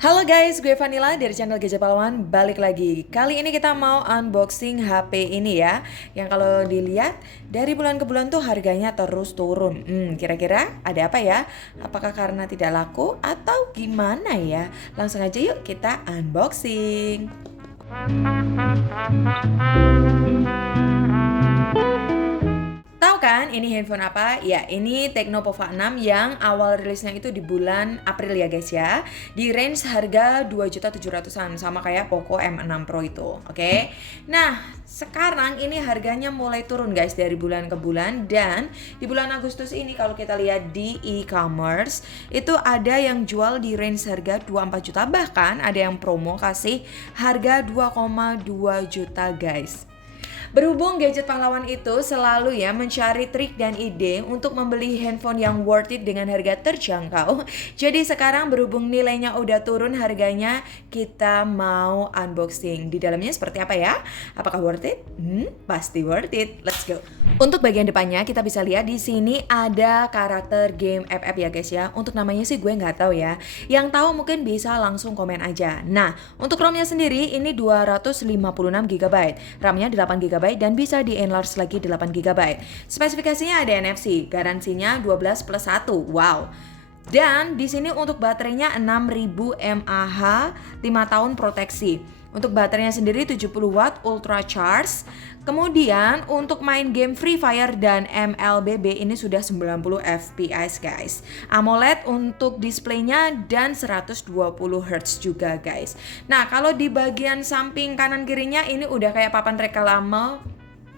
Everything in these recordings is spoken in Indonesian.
Halo guys, gue Vanilla dari channel Gadget Pahlawan, balik lagi. Kali ini kita mau unboxing HP ini ya, yang kalau dilihat dari bulan ke bulan tuh harganya terus turun. Kira-kira ada apa ya? Apakah karena tidak laku atau gimana ya? Langsung aja yuk kita unboxing. Tahu kan ini handphone apa? Ya, ini Tecno Pova 6 yang awal rilisnya itu di bulan April ya guys ya. Di range harga 2.700.000-an sama kayak Poco M6 Pro itu. Oke. Nah, sekarang ini harganya mulai turun guys dari bulan ke bulan, dan di bulan Agustus ini kalau kita lihat di e-commerce itu ada yang jual di range harga 24 juta, bahkan ada yang promo kasih harga 2,2 juta guys. Berhubung Gadget Pahlawan itu selalu ya mencari trik dan ide untuk membeli handphone yang worth it dengan harga terjangkau. Jadi sekarang berhubung nilainya udah turun harganya, kita mau unboxing. Di dalamnya seperti apa ya? Apakah worth it? Pasti worth it. Let's go. Untuk bagian depannya kita bisa lihat di sini ada karakter game FF ya guys ya. Untuk namanya sih gue nggak tahu ya. Yang tahu mungkin bisa langsung komen aja. Nah, untuk ROM-nya sendiri ini 256 GB, RAM-nya 8 GB dan bisa di enlarge lagi 8 GB. Spesifikasinya ada NFC, garansinya 12+1. Wow. Dan di sini untuk baterainya 6000 mAh, 5 tahun proteksi. Untuk baterainya sendiri 70 watt ultra charge. Kemudian untuk main game Free Fire dan MLBB ini sudah 90 fps guys. AMOLED untuk displaynya dan 120 Hz juga guys. Nah, kalau di bagian samping kanan kirinya ini udah kayak papan reklame.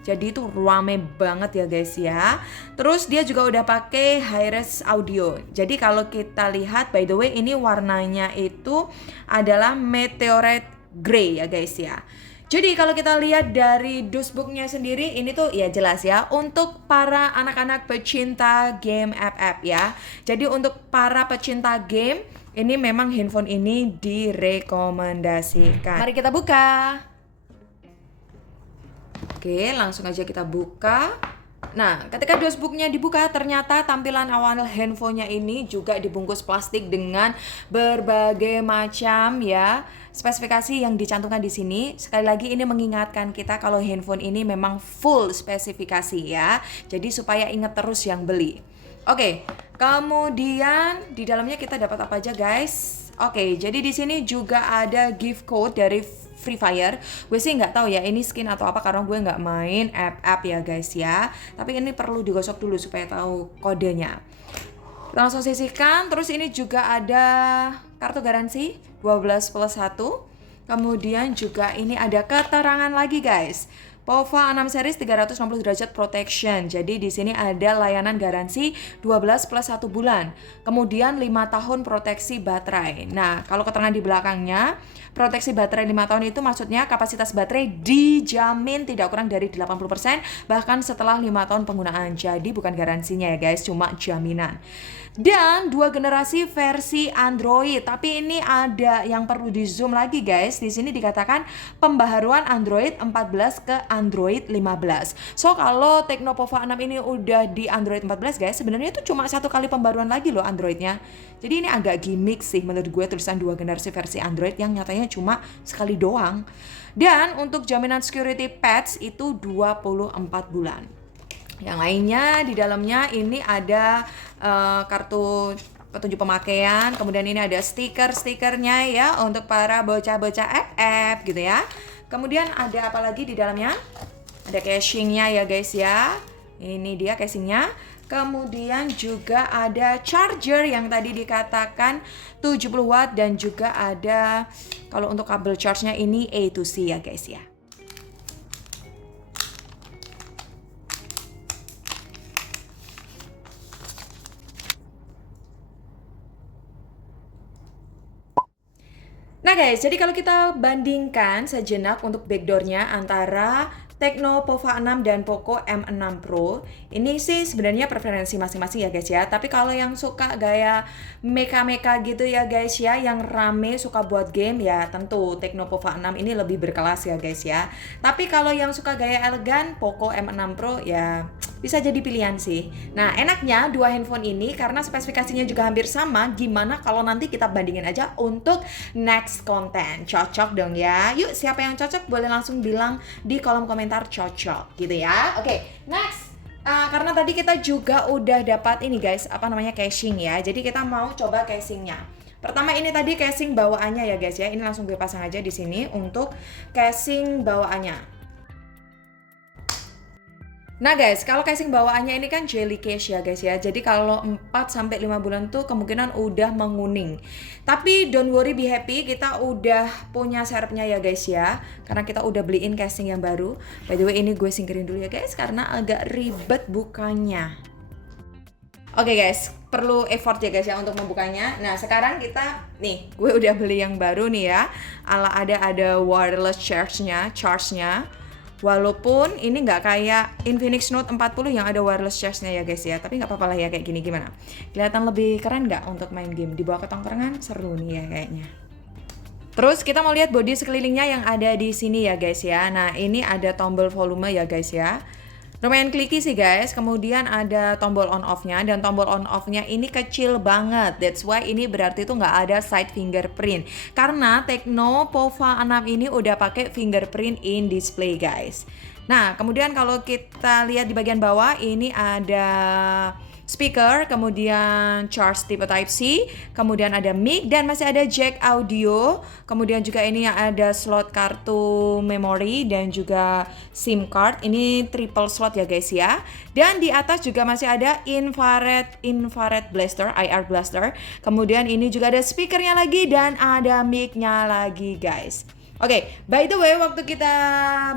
Jadi itu rame banget ya guys ya. Terus dia juga udah pakai high-res audio. Jadi kalau kita lihat, by the way ini warnanya itu adalah meteorite grey ya guys ya. Jadi kalau kita lihat dari dashboardnya sendiri, ini tuh ya jelas ya untuk para anak-anak pecinta game FF ya. Jadi untuk para pecinta game, ini memang handphone ini direkomendasikan. Mari kita buka. Oke, langsung aja kita buka. Nah, ketika dashboardnya dibuka, ternyata tampilan awal handphonenya ini juga dibungkus plastik dengan berbagai macam ya spesifikasi yang dicantumkan di sini. Sekali lagi ini mengingatkan kita kalau handphone ini memang full spesifikasi ya. Jadi supaya ingat terus yang beli. Oke, kemudian di dalamnya kita dapat apa aja guys? Oke, jadi di sini juga ada gift code dari Free Fire. Gue sih nggak tahu ya ini skin atau apa karena gue nggak main app ya guys ya. Tapi ini perlu digosok dulu supaya tahu kodenya. Kita langsung sisihkan. Terus ini juga ada kartu garansi 12+1. Kemudian juga ini ada keterangan lagi guys. Pova 6 series 360 derajat protection. Jadi di sini ada layanan garansi 12+1 bulan. Kemudian 5 tahun proteksi baterai. Nah, kalau keterangan di belakangnya, proteksi baterai 5 tahun itu maksudnya kapasitas baterai dijamin tidak kurang dari 80% bahkan setelah 5 tahun penggunaan. Jadi bukan garansinya ya guys, cuma jaminan. Dan 2 generasi versi Android. Tapi ini ada yang perlu di zoom lagi guys. Di sini dikatakan pembaharuan Android 14 ke Android 15. So kalau Tecno Pova 6 ini udah di Android 14 guys, sebenarnya itu cuma 1 kali pembaruan lagi loh Androidnya. Jadi ini agak gimmick sih menurut gue tulisan 2 generasi versi Android yang nyatanya cuma sekali doang. Dan untuk jaminan security patch itu 24 bulan. Yang lainnya di dalamnya ini ada kartu petunjuk pemakaian, kemudian ini ada stiker-stikernya ya untuk para bocah-bocah FF gitu ya. Kemudian ada apa lagi di dalamnya? Ada casingnya ya guys ya. Ini dia casingnya. Kemudian juga ada charger yang tadi dikatakan 70 watt dan juga ada kalau untuk kabel charge-nya ini A to C ya guys ya. Nah guys, jadi kalau kita bandingkan sejenak untuk backdoornya antara Tecno Pova 6 dan Poco M6 Pro, ini sih sebenarnya preferensi masing-masing ya guys ya. Tapi kalau yang suka gaya meka-meka gitu ya guys ya, yang rame suka buat game ya tentu Tecno Pova 6 ini lebih berkelas ya guys ya. Tapi kalau yang suka gaya elegan, Poco M6 Pro ya bisa jadi pilihan sih. Nah, enaknya dua handphone ini karena spesifikasinya juga hampir sama, gimana kalau nanti kita bandingin aja untuk next content. Cocok dong ya. Yuk, siapa yang cocok boleh langsung bilang di kolom komentar cocok gitu ya. Oke, next. Karena tadi kita juga udah dapat ini guys, casing ya. Jadi kita mau coba casingnya. Pertama ini tadi casing bawaannya ya guys ya. Ini langsung gue pasang aja di sini untuk casing bawaannya. Nah guys, kalau casing bawaannya ini kan jelly case ya guys ya. Jadi kalau 4-5 bulan tuh kemungkinan udah menguning. Tapi don't worry, be happy, kita udah punya serepnya ya guys ya. Karena kita udah beliin casing yang baru. By the way, ini gue singkirin dulu ya guys karena agak ribet bukanya. Oke guys, perlu effort ya guys ya untuk membukanya. Nah sekarang kita, nih gue udah beli yang baru nih ya. Ada wireless charge-nya. Walaupun ini nggak kayak Infinix Note 40 yang ada wireless charge-nya ya guys ya. Tapi nggak apa-apa lah ya kayak gini, gimana? Kelihatan lebih keren nggak untuk main game? Di bawah ketongkrongan seru nih ya kayaknya. Terus kita mau lihat bodi sekelilingnya yang ada di sini ya guys ya. Nah ini ada tombol volume ya guys ya. Lumayan clicky sih guys, kemudian ada tombol on off-nya, dan tombol on off-nya ini kecil banget. That's why ini berarti tuh nggak ada side fingerprint. Karena Tecno Pova 6 ini udah pakai fingerprint in display guys. Nah, kemudian kalau kita lihat di bagian bawah, ini ada speaker, kemudian charge tipe Type-C, kemudian ada mic, dan masih ada jack audio. Kemudian juga ini ada slot kartu memori dan juga SIM card. Ini triple slot ya guys ya. Dan di atas juga masih ada infrared blaster, IR blaster. Kemudian ini juga ada speakernya lagi dan ada mic-nya lagi guys. Oke, by the way, waktu kita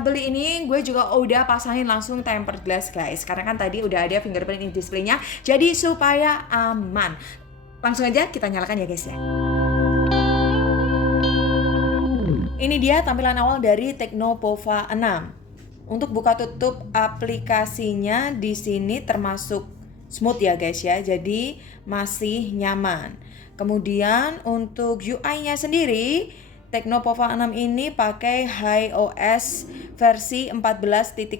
beli ini gue juga udah pasangin langsung tempered glass guys. Karena kan tadi udah ada fingerprint in display-nya, jadi supaya aman. Langsung aja kita nyalakan ya guys ya. Ini dia tampilan awal dari Tecno Pova 6. Untuk buka tutup aplikasinya di sini termasuk smooth ya guys ya, jadi masih nyaman. Kemudian untuk UI-nya sendiri, Tecno Pova 6 ini pakai HiOS versi 14.0.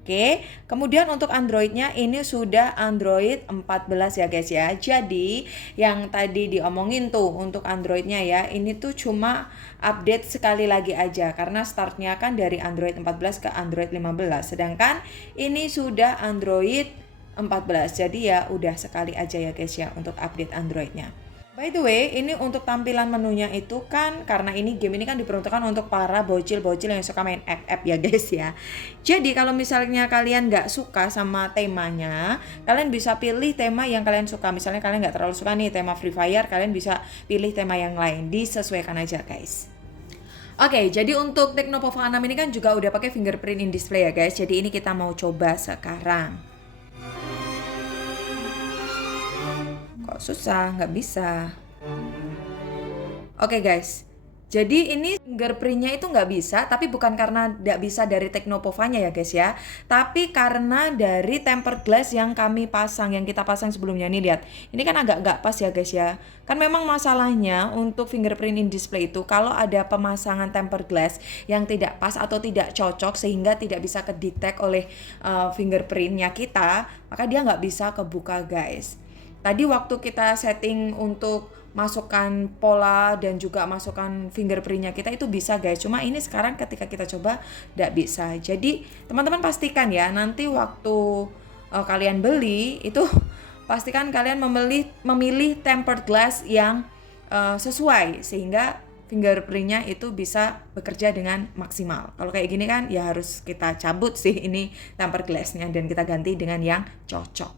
Oke. Kemudian untuk Android-nya ini sudah Android 14 ya guys ya. Jadi yang tadi diomongin tuh untuk Android-nya ya, ini tuh cuma update sekali lagi aja karena startnya kan dari Android 14 ke Android 15. Sedangkan ini sudah Android 14. Jadi ya udah sekali aja ya guys ya untuk update Android-nya. By the way, ini untuk tampilan menunya itu kan, karena ini game ini kan diperuntukkan untuk para bocil-bocil yang suka main app-app ya guys ya. Jadi kalau misalnya kalian nggak suka sama temanya, kalian bisa pilih tema yang kalian suka. Misalnya kalian nggak terlalu suka nih tema Free Fire, kalian bisa pilih tema yang lain, disesuaikan aja guys. Oke, jadi untuk Tecno Pova 6 ini kan juga udah pakai fingerprint in display ya guys. Jadi ini kita mau coba sekarang. Kok susah, nggak bisa. Oke guys, jadi ini fingerprintnya itu nggak bisa, tapi bukan karena nggak bisa dari Tecno Pova-nya ya guys ya, tapi karena dari tempered glass yang kita pasang sebelumnya. Nih lihat, ini kan agak nggak pas ya guys ya. Kan memang masalahnya untuk fingerprint in display itu kalau ada pemasangan tempered glass yang tidak pas atau tidak cocok sehingga tidak bisa kedetek oleh fingerprintnya kita, maka dia nggak bisa kebuka guys. Tadi waktu kita setting untuk masukkan pola dan juga masukkan fingerprintnya kita itu bisa guys, cuma ini sekarang ketika kita coba tidak bisa. Jadi teman-teman pastikan ya, nanti waktu kalian beli itu pastikan kalian memilih tempered glass yang sesuai sehingga fingerprintnya itu bisa bekerja dengan maksimal. Kalau kayak gini kan ya harus kita cabut sih ini tempered glassnya dan kita ganti dengan yang cocok.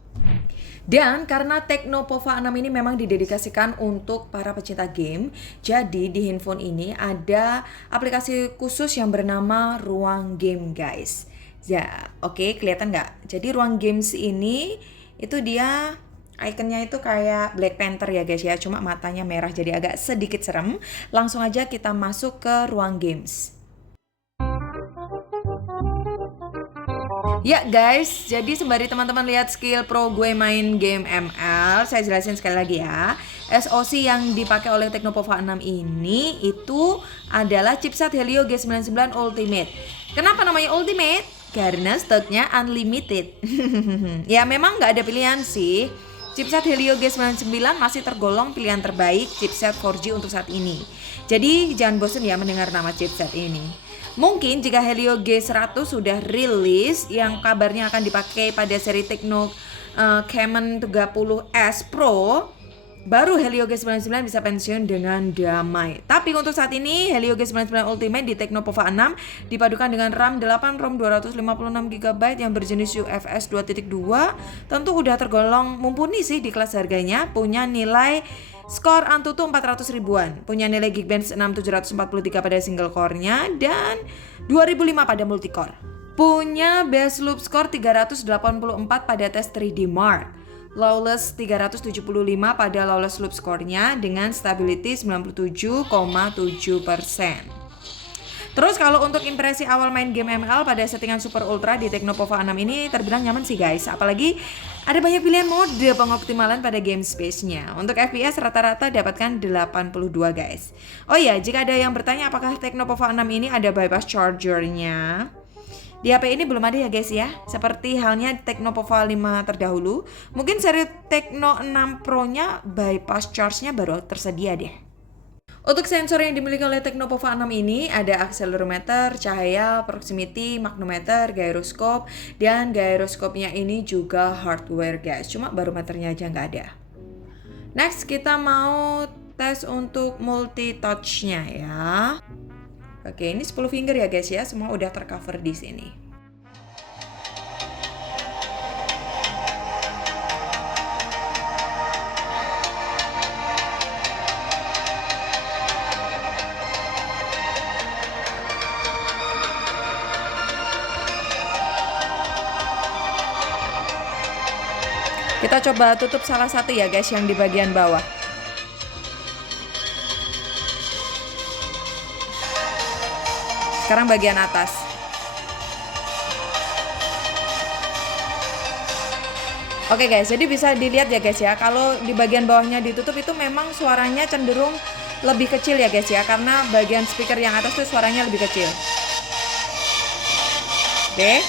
Dan karena Tecno Pova 6 ini memang didedikasikan untuk para pecinta game, jadi di handphone ini ada aplikasi khusus yang bernama Ruang Game guys. Ya, oke, kelihatan nggak? Jadi Ruang Games ini itu dia ikonnya itu kayak Black Panther ya guys ya, cuma matanya merah jadi agak sedikit serem. Langsung aja kita masuk ke Ruang Games. Ya guys, jadi sembari teman-teman lihat skill pro gue main game ML, saya jelasin sekali lagi ya. SoC yang dipakai oleh Tecno Pova 6 ini itu adalah chipset Helio G99 Ultimate. Kenapa namanya Ultimate? karena stoknya unlimited. Ya memang nggak ada pilihan sih. Chipset Helio G99 masih tergolong pilihan terbaik chipset 4G untuk saat ini. Jadi jangan bosan ya mendengar nama chipset ini. Mungkin jika Helio G100 sudah rilis yang kabarnya akan dipakai pada seri Tecno Camon 30S Pro, baru Helio G99 bisa pensiun dengan damai. Tapi untuk saat ini Helio G99 Ultimate di Tecnopova 6 dipadukan dengan RAM 8 ROM 256GB yang berjenis UFS 2.2 tentu udah tergolong mumpuni sih di kelas harganya, punya nilai skor Antutu 400 ribuan, punya nilai Geekbench 6743 pada single core-nya dan 2005 pada multicore. Punya base loop score 384 pada tes 3D Mark. Lawless 375 pada lawless loop score-nya dengan stability 97,7%. Terus kalau untuk impresi awal main game ML pada settingan Super Ultra di Tecnopova 6 ini terbilang nyaman sih guys. Apalagi ada banyak pilihan mode pengoptimalan pada game space-nya. Untuk FPS rata-rata dapatkan 82 guys. Oh iya, jika ada yang bertanya apakah Tecnopova 6 ini ada bypass charger-nya, di HP ini belum ada ya guys ya. Seperti halnya Tecnopova 5 terdahulu, mungkin seri Tecno 6 Pro-nya bypass charge-nya baru tersedia deh. Untuk sensor yang dimiliki oleh Tecnopova 6 ini ada accelerometer, cahaya, proximity, magnometer, gyroscope, dan gyroscope-nya ini juga hardware guys. Cuma barometernya aja nggak ada. Next kita mau tes untuk multi touch-nya ya. Oke, ini 10 finger ya guys ya, semua udah tercover di sini. Kita coba tutup salah satu ya guys yang di bagian bawah. Sekarang bagian atas. Oke guys, jadi bisa dilihat ya guys ya, kalau di bagian bawahnya ditutup itu memang suaranya cenderung lebih kecil ya guys ya, karena bagian speaker yang atas tuh suaranya lebih kecil. Oke.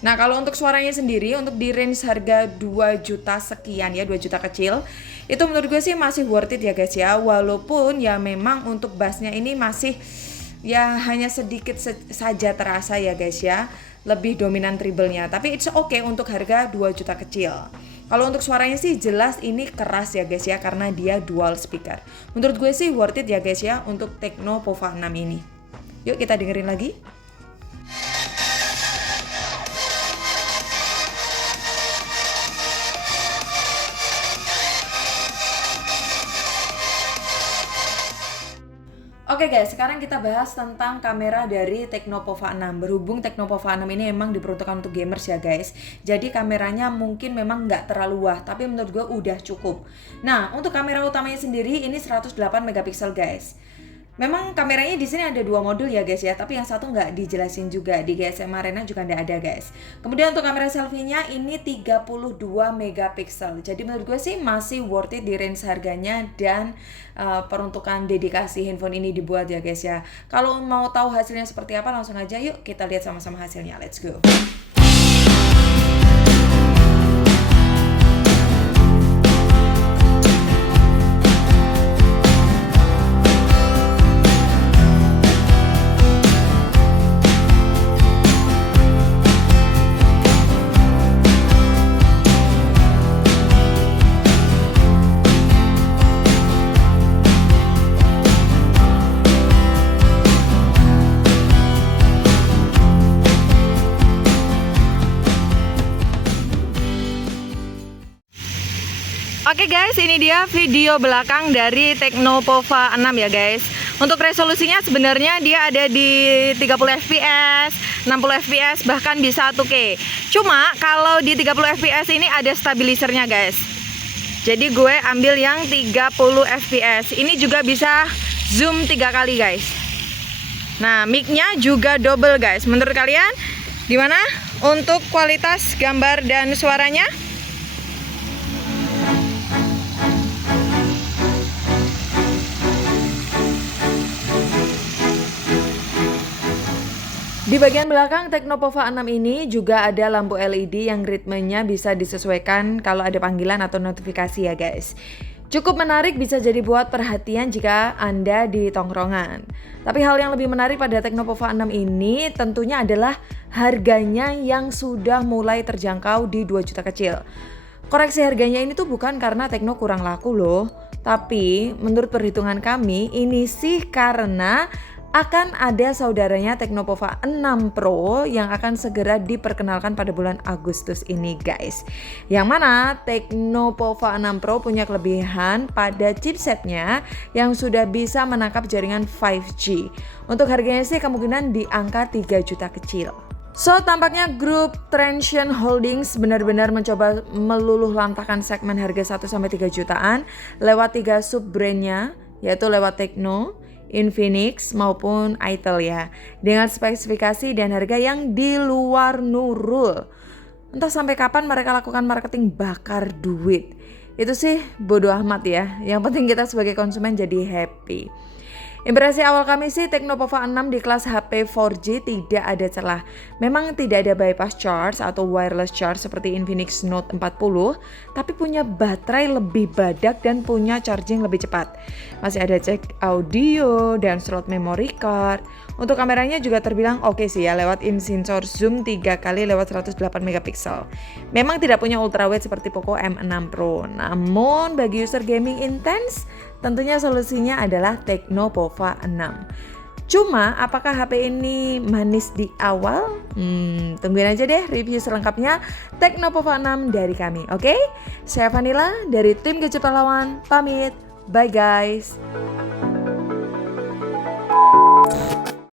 Nah kalau untuk suaranya sendiri, untuk di range harga 2 juta sekian ya, 2 juta kecil, itu menurut gue sih masih worth it ya guys ya. Walaupun ya memang untuk bassnya ini masih ya hanya sedikit saja terasa ya guys ya, lebih dominan treble-nya. Tapi it's okay untuk harga 2 juta kecil. Kalau untuk suaranya sih jelas ini keras ya guys ya, karena dia dual speaker. Menurut gue sih worth it ya guys ya untuk Tecnopova 6 ini. Yuk kita dengerin lagi. Oke guys, sekarang kita bahas tentang kamera dari Tecnopova 6. Berhubung Tecnopova 6 ini emang diperuntukkan untuk gamers ya guys, jadi kameranya mungkin memang nggak terlalu wah, tapi menurut gue udah cukup. Nah, untuk kamera utamanya sendiri ini 108 megapiksel guys. Memang kameranya di sini ada 2 modul ya guys ya, tapi yang satu nggak dijelasin juga, di GSM Arena juga nggak ada guys. Kemudian untuk kamera selfie-nya ini 32 megapiksel. Jadi menurut gue sih masih worth it di range harganya dan peruntukan dedikasi handphone ini dibuat ya guys ya. Kalau mau tahu hasilnya seperti apa langsung aja yuk kita lihat sama-sama hasilnya. Let's go. Oke guys, ini dia video belakang dari Tecnopova 6 ya guys. Untuk resolusinya sebenarnya dia ada di 30 fps, 60 fps, bahkan bisa 1K. Cuma kalau di 30 fps ini ada stabilisernya guys. Jadi gue ambil yang 30 fps. Ini juga bisa zoom 3 kali guys. Nah, mic-nya juga double guys. Menurut kalian gimana untuk kualitas gambar dan suaranya? Di bagian belakang Tecnopova 6 ini juga ada lampu LED yang ritmenya bisa disesuaikan kalau ada panggilan atau notifikasi ya guys. Cukup menarik, bisa jadi buat perhatian jika Anda di tongkrongan. Tapi hal yang lebih menarik pada Tecnopova 6 ini tentunya adalah harganya yang sudah mulai terjangkau di 2 juta kecil. Koreksi harganya ini tuh bukan karena Tecno kurang laku loh, tapi menurut perhitungan kami ini sih karena akan ada saudaranya Tecnopova 6 Pro yang akan segera diperkenalkan pada bulan Agustus ini guys. Yang mana Tecnopova 6 Pro punya kelebihan pada chipsetnya yang sudah bisa menangkap jaringan 5G. Untuk harganya sih kemungkinan di angka 3 juta kecil. So, tampaknya grup Transsion Holdings benar-benar mencoba meluluh lantahkan segmen harga 1-3 jutaan lewat 3 sub-brandnya, yaitu lewat Tecno, Infinix maupun Itel ya, dengan spesifikasi dan harga yang di luar nurul. Entah sampai kapan mereka lakukan marketing bakar duit. Itu sih bodo amat ya, yang penting kita sebagai konsumen jadi happy. Impresi awal kami sih Tecnopova 6 di kelas HP 4G tidak ada celah. Memang tidak ada bypass charge atau wireless charge seperti Infinix Note 40, tapi punya baterai lebih badak dan punya charging lebih cepat. Masih ada cek audio dan slot memory card. Untuk kameranya juga terbilang oke sih ya, lewat in-sensor zoom 3 kali lewat 108 megapiksel. Memang tidak punya ultrawide seperti Poco M6 Pro, namun bagi user gaming intens, tentunya solusinya adalah Tecnopova 6. Cuma apakah HP ini manis di awal? Tungguin aja deh review selengkapnya Tecnopova 6 dari kami, oke? Saya Vanilla dari tim Gadget Pahlawan, pamit. Bye guys.